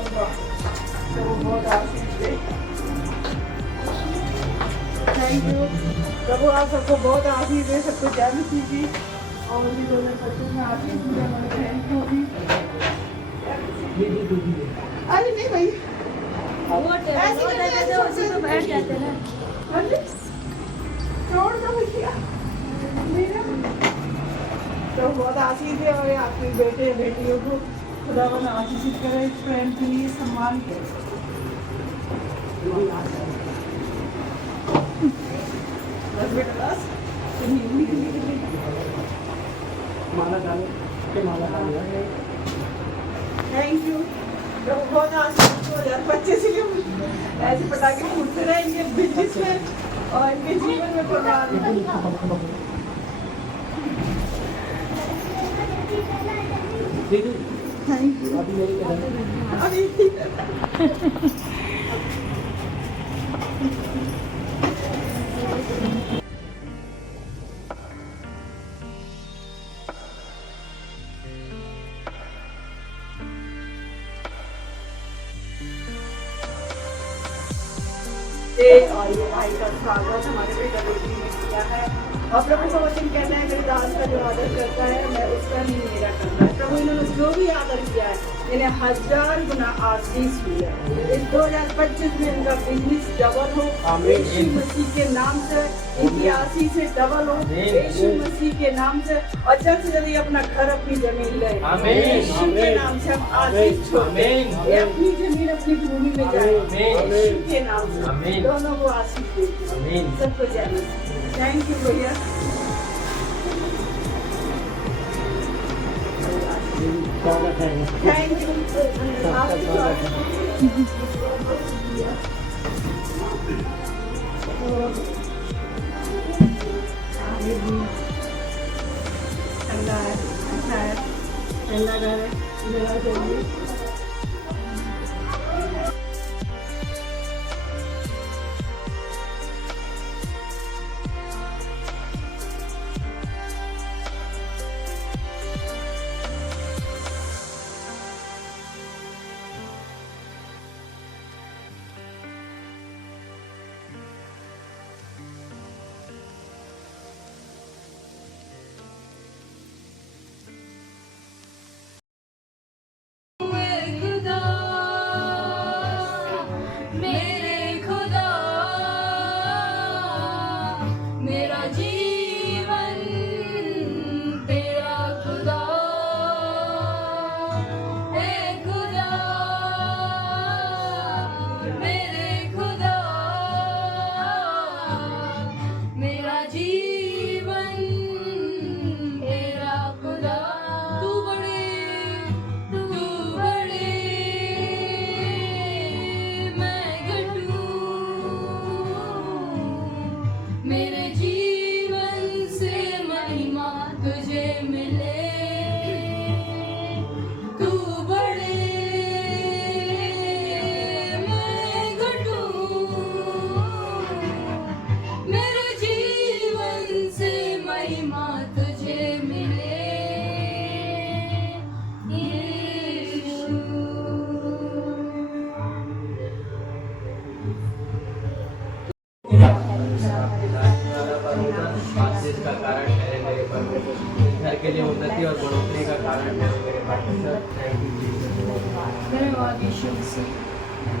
लंबा, तो वो बहुत आशीष दे। थैंक यू प्रभु, आप सबको बहुत आशीष दे, सबको जान कीजिए और भी दोनों बच्चों में आशीष मिले, हमारे बहन को भी। अरे नहीं भाई, ऐसे उसी में बैठ जाते हैं। अरे छोड़ दो भैया, तो बहुत आशीष है और आपके बेटे बेटियों को खुदा बना आशीषित करे, प्रेम के लिए सम्मान करे। बस बेटा बस माला डाले, माला डाले। थैंक यू, तो बहुत आशीष 2025 से ऐसे पटाखे फूटते रहेंगे बिजनेस में और इनके जीवन में प्रकार। Thank you. और ये भाई का स्वागत हमारे बेटा बेटी ने किया है और प्रभु का वचन कहना है, मेरे दास का जो आदर करता है मैं उसका नहीं मेरा करता है। प्रभु इन्होंने जो भी आदर किया है इन्हें 1000 गुना आशीष हुई है। इस 2025 में इनका बिजनेस डबल हो, यीशु मसीह के नाम से इनकी आशीष से डबल हो, यीशु मसीह के नाम से, और जल्द से जल्दी अपना घर अपनी जमीन ले, यीशु के नाम से हम आशीष छोड़ते हैं, ये अपनी जमीन अपनी भूमि में जाए, यीशु के नाम से दोनों को आशीष देते, सबको जाए। थैंक यू भैया। Thank you. ठंडा है, अच्छा है, ठंडा घर है, मेरा चाहिए। घर के लिए उन्नति और बढ़ोतरी का कारण है मेरे पार्टनर। धन्यवाद यीशु मसीह,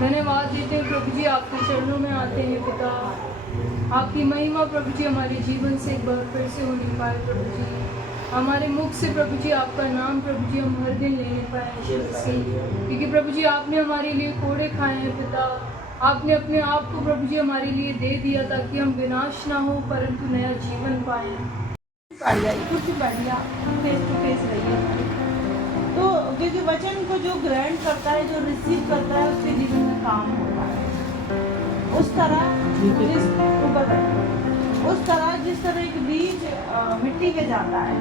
धन्यवाद देते हैं प्रभु जी, आपके चरणों में आते हैं पिता। आपकी महिमा प्रभु जी हमारे जीवन से एक बार फिर से हो नहीं पाए प्रभु जी, हमारे मुख से प्रभु जी आपका नाम प्रभु जी हम हर दिन ले नहीं पाए यीशु मसीह, क्योंकि प्रभु जी आपने हमारे लिए कोड़े खाए हैं पिता। आपने अपने आप को प्रभु जी हमारे लिए दे दिया ताकि हम विनाश ना हो परंतु नया जीवन पाएं। कुछ बढ़िया फेस टू फेस रहिए। तो क्योंकि वचन को जो ग्रहण करता है, जो रिसीव करता है, उसके जीवन में काम होता है। उस तरह जिस तरह एक बीज मिट्टी में जाता है,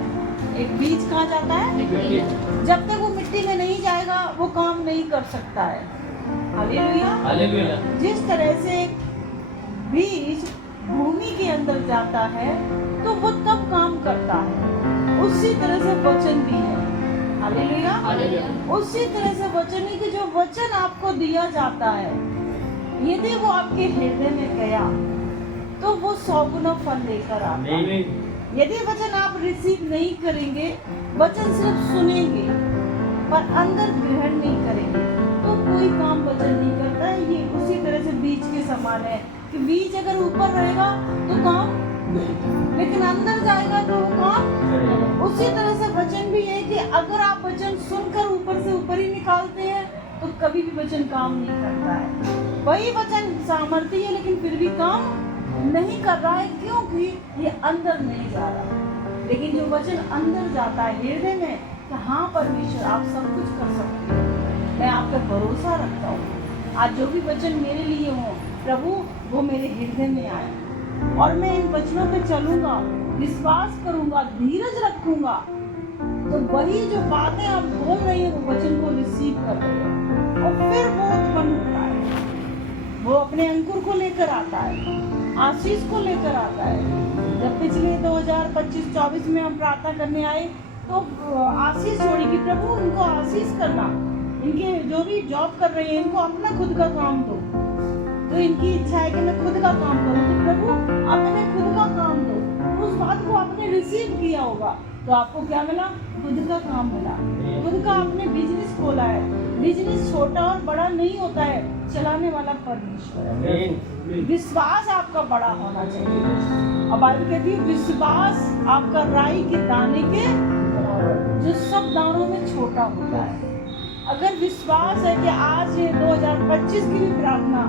एक बीज कहाँ जाता है, जब तक वो मिट्टी में नहीं जाएगा वो काम नहीं कर सकता है। Hallelujah, hallelujah. जिस तरह से बीज भूमि के अंदर जाता है तो वो तब काम करता है, उसी तरह से वचन भी है। हालेलुया। उसी तरह से वचन है कि जो वचन आपको दिया जाता है, यदि वो आपके हृदय में गया तो वो 100 गुना फल लेकर आता है। यदि वचन आप रिसीव नहीं करेंगे, वचन सिर्फ सुनेंगे पर अंदर ग्रहण नहीं करेंगे, तो कोई काम वचन नहीं करता है। ये उसी तरह से बीज के समान है कि बीज अगर ऊपर रहेगा तो काम, लेकिन अंदर जाएगा तो वो काम। उसी तरह से वचन भी है कि अगर आप वचन सुनकर ऊपर से ऊपर ही निकालते हैं तो कभी भी वचन काम नहीं करता है। वही वचन सामर्थ्य है लेकिन फिर भी काम नहीं कर रहा है, क्योंकि ये अंदर नहीं जा रहा। लेकिन जो वचन अंदर जाता है हृदय में कि हाँ परमेश्वर आप सब कुछ कर सकते हैं, मैं आप पर भरोसा रखता हूँ, आज जो भी वचन मेरे लिए हो प्रभु वो मेरे हृदय में आए और मैं इन वचनों पे चलूंगा, विश्वास करूंगा, धीरज रखूंगा, तो वही जो बातें आप बोल रहे हैं वो वचन को रिसीव कर रहे हैं और फिर वो उत्पन्न होता है। वो अपने अंकुर को लेकर आता है, आशीष को लेकर आता है। जब पिछले 2025-24 में हम प्रार्थना करने आए तो आशीष छोड़ी कि प्रभु इनको आशीष करना, इनके जो भी जॉब कर रहे हैं इनको अपना खुद का काम दो। तो इनकी इच्छा है कि मैं खुद का काम करूं, तो प्रभु अपने खुद का काम दो। तो उस बात को आपने रिसीव किया होगा तो आपको क्या मिला? खुद का काम मिला, खुद का आपने बिजनेस खोला है। बिजनेस छोटा और बड़ा नहीं होता है, चलाने वाला परमेश्वर है। विश्वास आपका बड़ा होना चाहिए। अब बाइबल कहती है विश्वास आपका राई के दाने के जो सब दानों में छोटा होता है। अगर विश्वास है कि आज 2025 की भी प्रार्थना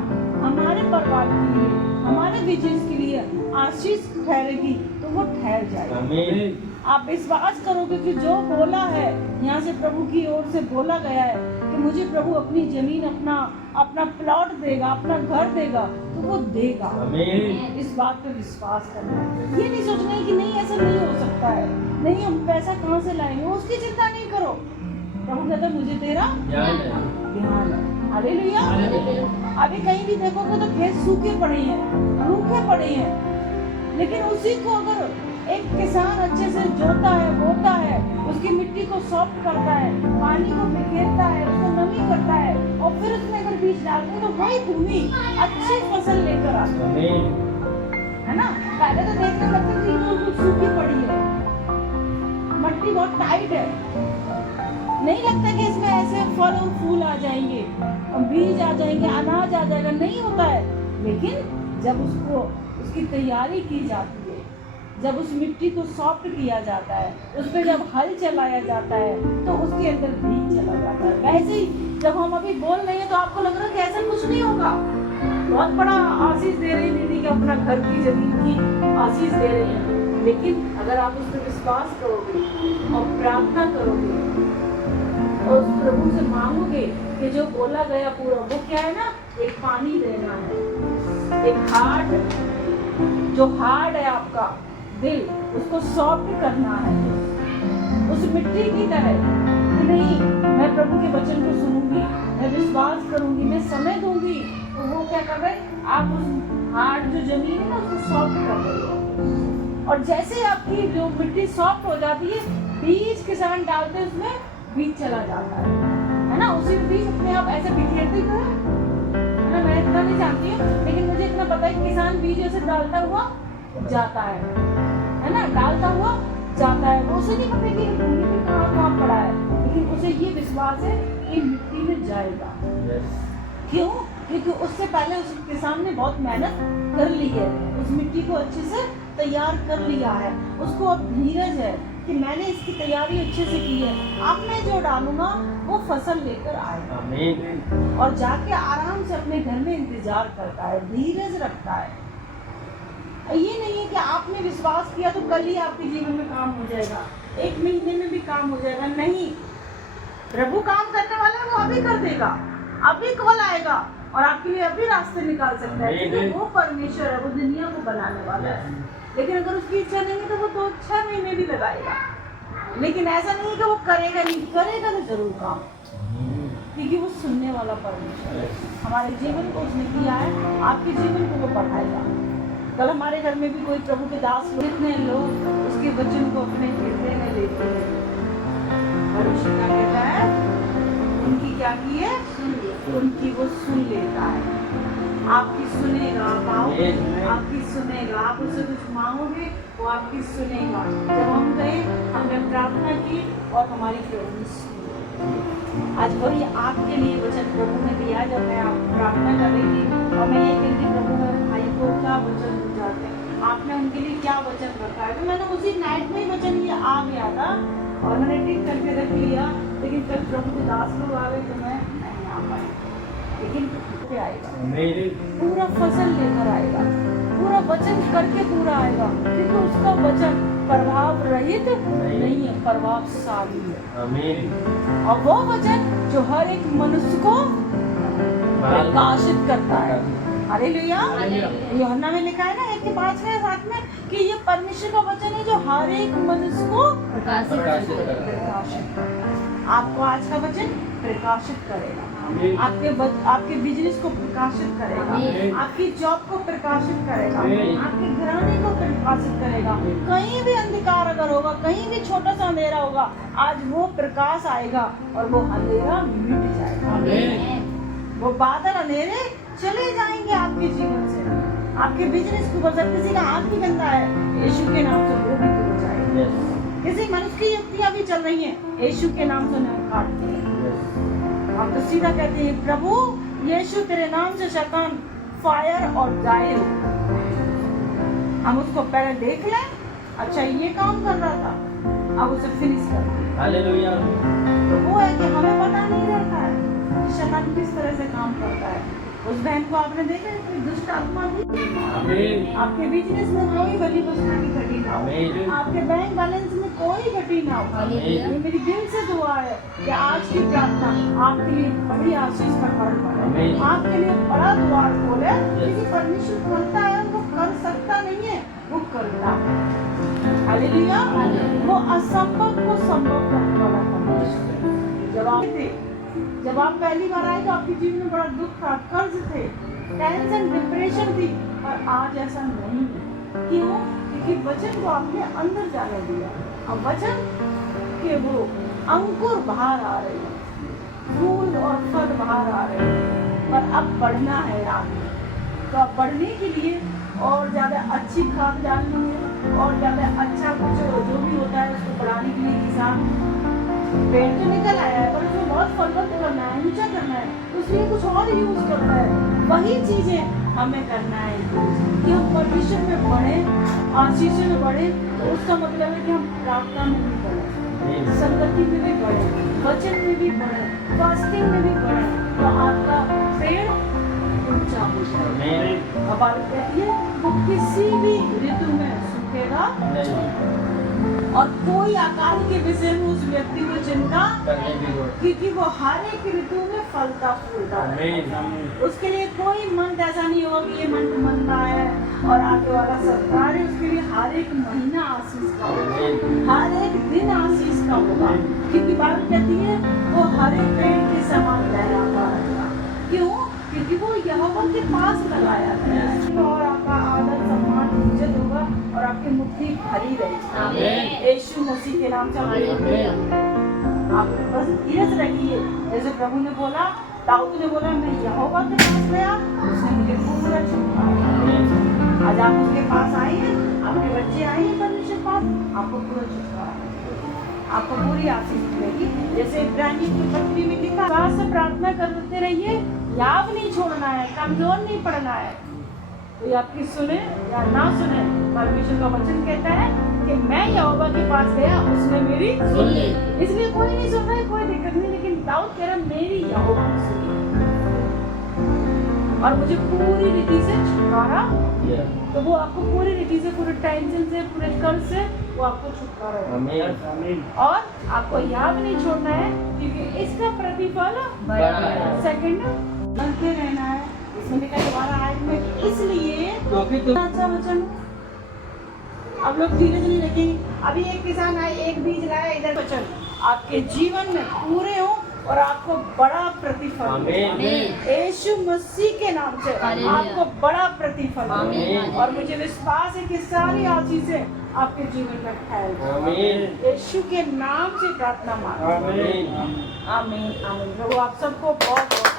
हमारे परिवार के लिए, हमारे बिजनेस के लिए आशीष ठहरेगी तो वो ठहर जाएगी। आप विश्वास करोगे कि जो बोला है यहाँ से प्रभु की ओर से बोला गया है कि मुझे प्रभु अपनी जमीन, अपना प्लॉट देगा, अपना घर देगा, तो वो देगा। इस बात पे विश्वास करना है। ये नहीं सोचना है कि नहीं ऐसा नहीं हो सकता है, नहीं हम पैसा कहाँ से लाएंगे, उसकी चिंता नहीं करो। प्रभु कहता मुझे तेरा ध्यान है। हालेलुया। अभी कहीं भी देखोगे तो खेत सूखे पड़े हैं, रूखे पड़े हैं, लेकिन उसी को अगर एक किसान अच्छे से जोता है, बोता है, उसकी मिट्टी को सॉफ्ट करता है, पानी को बिखेरता है, उसको नमी करता है और फिर उसमें अगर बीज डालते हैं तो वही भूमि अच्छी फसल लेकर आती है ना। पहले तो देखने लगता है कि कुछ सूखी पड़ी है, मिट्टी बहुत टाइट है, नहीं लगता कि इसमें ऐसे फल और फूल आ जाएंगे, बीज आ जाएंगे, अनाज आ जाएगा, नहीं होता है। लेकिन जब उसकी तैयारी की जाती है, जब उस मिट्टी को सॉफ्ट किया जाता है, उस पर जब हल चलाया जाता है तो उसके अंदर बीज चला जाता है। वैसे ही जब हम अभी बोल रहे हैं तो आपको लग रहा है कि ऐसा कुछ नहीं होगा, बहुत बड़ा आशीष दे रही दीदी कि अपना घर की जमीन की आशीष दे रही है। लेकिन अगर आप उस पर विश्वास करोगे और प्रार्थना करोगे और उस प्रभु से मांगोगे कि जो बोला गया पूरा, वो क्या है ना, एक पानी देना है, एक जो हार्ड है आपका दिल, उसको सॉफ्ट करना है उस मिट्टी की तरह। नहीं, मैं प्रभु के वचन को सुनूंगी, मैं विश्वास करूंगी, मैं समय दूंगी, तो वो क्या कर रहे हैं, आप उस हार्ड जो जमीन है ना उसको सॉफ्ट कर रहे हो। और जैसे आपकी जो मिट्टी सॉफ्ट हो जाती है, बीज किसान डालते हैं, उसमें बीज चला जाता है ना। उसी बीज अपने आप ऐसे बिखेरते है ना। मैं इतना नहीं जानती हूँ, लेकिन मुझे इतना पता है किसान बीज ऐसे डालता हुआ जाता है ना, डालता हुआ जाता है। वो उसे नहीं पता कि भूमि में कहाँ पड़ा है, लेकिन उसे ये विश्वास है कि मिट्टी में जाएगा। क्यों? क्योंकि उससे पहले उस किसान ने बहुत मेहनत कर ली है, उस मिट्टी को अच्छे से तैयार कर लिया है, उसको अब धीरज है कि मैंने इसकी तैयारी अच्छे से की है, अब मैं जो डालूंगा वो फसल लेकर आएगा। और जाके आराम से अपने घर में इंतजार करता है, धीरज रखता है। ये नहीं है कि आपने विश्वास किया तो कल ही आपके जीवन में काम हो जाएगा, एक महीने में भी काम हो जाएगा। नहीं, प्रभु काम करने वाला है, वो अभी कर देगा, अभी कॉल आएगा और आपके लिए अभी रास्ते निकाल सकता है, क्योंकि वो परमेश्वर है, वो दुनिया को बनाने वाला है। लेकिन अगर उसकी इच्छा नहीं है तो वो 2-6 महीने भी लगाएगा। लेकिन ऐसा नहीं है कि वो करेगा नहीं, करेगा तो जरूर काम, क्योंकि वो सुनने वाला परमेश्वर है। हमारे जीवन को उसने किया है, आपके जीवन को वो बढ़ाएगा। कल हमारे घर में भी कोई प्रभु के दास, कितने लोग उसके वचन को अपने हृदय में लेते हैं। भविष्यता कहता है उनकी क्या की है, उनकी वो सुन लेता है। आपकी सुनेगा, आपकी सुनेगा, आप उससे कुछ मांगोगे वो आपकी सुनेगा। जब हम गए हमने प्रार्थना की और हमारी प्रभु ने सुनी। आज वही आपके लिए वचन प्रभु ने दिया। जब मैं प्रार्थना कर रही थी और मैं ये कह रही प्रभु मेरे भाई को क्या वचन हो जाते हैं, आपने उनके लिए क्या वचन रखा है। तो मैंने उसी नाइट में ही वचन ये आ गया था और मैंने टिक करके रख लिया। लेकिन जब प्रभु के दास लोग आ गए तो मैं नहीं आ पाई। लेकिन आएगा, पूरा फसल लेकर आएगा, पूरा वचन करके पूरा आएगा, क्योंकि उसका वचन प्रभाव रहित नहीं है, प्रभावशाली है। और वो वचन जो हर एक मनुष्य को प्रकाशित करता है। हालेलुया। यूहन्ना में लिखा है ना 1:5 में कि ये परमेश्वर का वचन है जो हर एक मनुष्य को प्रकाशित करता है। आपको आज का वचन प्रकाशित करेगा, आपके बिजनेस को प्रकाशित करेगा, आपकी जॉब को प्रकाशित करेगा, आपके घराने को प्रकाशित करेगा। कहीं भी अंधकार अगर होगा, कहीं भी छोटा सा अंधेरा होगा, आज वो प्रकाश आएगा और वो अंधेरा मिट जाएगा। वो बादल अंधेरे चले जाएंगे आपके जीवन से, आपके बिजनेस के ऊपर। किसी का हाथ भी गंदा है, यीशु के नाम से वो भी हो जाएगा। किसी मनुष्य की युक्तियां भी चल रही हैं, यीशु के नाम से उन्हें काट दिए। हम तो सीधा कहते हैं प्रभु यीशु तेरे नाम से शैतान फायर और जाए। हम उसको पहले देख लें, अच्छा ये काम कर रहा था, अब उसे फिनिश कर दें। हालेलुया। तो वो है कि हमें पता नहीं रहता है कि शैतान किस तरह से काम करता है। उस बहन को आपने देखा है कि दुष्ट आत्मा भी आपके बिजनेस में कोई बड़ी वस्तु की घटी ना हो, आपके बैंक बैलेंस में कोई घटी ना हो। ये मेरी दिल से दुआ है कि आज की प्रार्थना आपके लिए बड़ी आशीष का कारण बने, आपके लिए बड़ा द्वार खोले। क्योंकि परमेश्वर करता है, वो कर सकता नहीं है, वो करता है। हालेलुया। वो असंभव को संभव करने वाला परमेश्वर। जब आप पहली बार आए तो आपके जीवन में बड़ा दुख था, कर्ज थे, टेंशन, डिप्रेशन थी, और आज ऐसा नहीं है। क्यों? क्योंकि वचन को आपने अंदर जाने दिया। अब वचन के वो अंकुर बाहर आ रहे हैं, फूल और फल बाहर आ रहे हैं, पर अब बढ़ना है आपने। तो अब बढ़ने के लिए और ज़्यादा अच्छी खाद डालनी है, और ज़्यादा अच्छा कुछ जो भी होता है उसको बढ़ाने के लिए किसान पेड़ तो निकल आया है, पर उसमें बहुत फलवत्त करना है, ऊंचा करना है, उसमें कुछ और यूज करना है। वही चीजें हमें करना है कि हम परमेश्वर में बढ़े, आशीष में बढ़े। तो उसका मतलब है कि हम प्रार्थना में भी बढ़े, संगति में भी बढ़े, वचन में भी बढ़े, फास्टिंग में भी बढ़े, तो आपका पेड़ ऊंचा हो जाए। अब बात कहती है वो किसी भी ऋतु में सूखेगा और कोई आकार के विषय में उस व्यक्ति को चिंता, क्योंकि वो हर एक ऋतु में फलता फूलता है। उसके लिए कोई मंथ ऐसा नहीं होगा कि ये मंथ बन रहा है और आगे वाला सरकार है। उसके लिए हर एक महीना आशीष का होगा, हर एक दिन आशीष का होगा, क्योंकि बाइबल कहती है वो हर एक पेड़ के समान लहराता रहेगा। क्यों? क्योंकि वो यहोवा के पास लगाया गया है। और आपका आदर सम्मान इज्जत होगा और आपकी मुट्ठी भरी रहेगी यीशु मसीह के नाम से। आप बस धीरज रखिए। जैसे प्रभु ने बोला, दाऊद ने बोला मैं यहोवा के पास गया, उसने मुझे पूरा छुटकारा। आज आप उसके पास आए हैं, आपके बच्चे आए हैं परमेश्वर के पास, आपको पूरा छुटकारा, आपको पूरी आशीष मिलेगी। जैसे इब्रानी की पत्री में लिखा, साथ से प्रार्थना करते रहिए, याद नहीं छोड़ना है, कमजोर नहीं पड़ना है। तो आपकी सुने या ना सुने, परमेश्वर का वचन कहता है कि मैं यहोवा के पास गया, उसने मेरी सुन ली। इसलिए कोई नहीं सुन रहा है, कोई दिक्कत नहीं, लेकिन दाऊद कह रहा मेरी यहोवा ने सुनी और मुझे पूरी रीति से छुटकारा। तो वो आपको पूरी रीति से, पूरे टेंशन से, पूरे कर्ज से वो आपको छुटकारा देगा। और आपको याद नहीं छोड़ना है, क्योंकि इसका प्रतिफल सेकंड बनते रहना है। इसमें लिखा है दोबारा आयत में, इसलिए अच्छा वचन। अब लोग धीरज नहीं रखेंगे। अभी एक किसान आए, एक बीज लाया, इधर वचन आपके जीवन में पूरे हो, और आपको बड़ा प्रतिफल आमीन। मिले। यीशु मसीह के नाम से हालेलुया। आपको बड़ा प्रतिफल मिले। आमीन। और मुझे विश्वास है कि सारी आशीषें आपके जीवन में फैल जाएं। आमीन। यीशु के नाम से प्रार्थना मांगते आमीन। आमीन आमीन। प्रभु आप सबको बहुत बहुत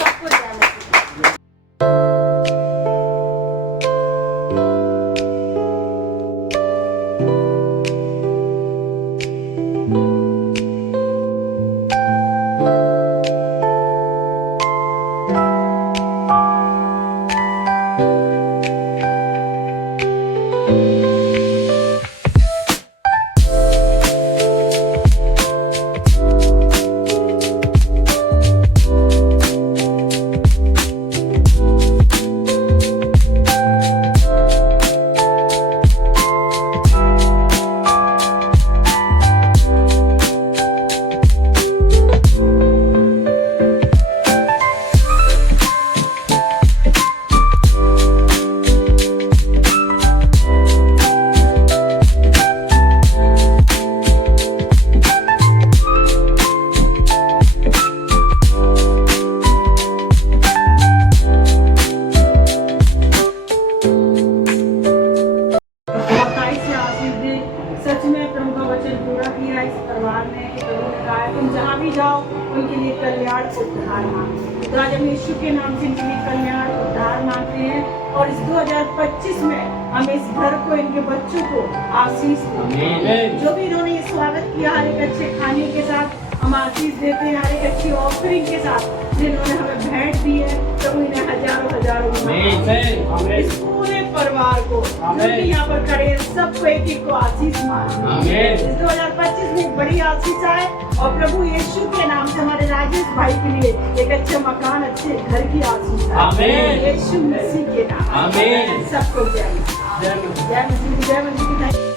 सबको जय मसीह। सच में प्रभु का वचन पूरा किया इस परिवार ने। प्रभु ने कहा तुम जहाँ भी जाओ उनके लिए कल्याण उद्धार मांगो। तो आज हम यीशु के नाम से इनके लिए कल्याण उद्धार मांगते हैं और इस 2025 में हम इस घर को इनके बच्चों को आशीष दें। जो भी इन्होंने ये स्वागत किया हर एक अच्छे खाने के साथ हम आशीष देते हैं, हर एक अच्छी ऑफरिंग के साथ जिन्होंने हमें भेंट दी है। प्रभु इन्हें हजारों हजारों इस पूरे परिवार को जो भी यहाँ पर खड़े हैं सबको एक एक को आशीष मांगे। इस 2025 में एक बड़ी आशीष आए और प्रभु यीशु के नाम से हमारे राजेश भाई के लिए एक अच्छे मकान अच्छे घर की आशीष आए यीशु मसीह के नाम। सबको जय मसीह की।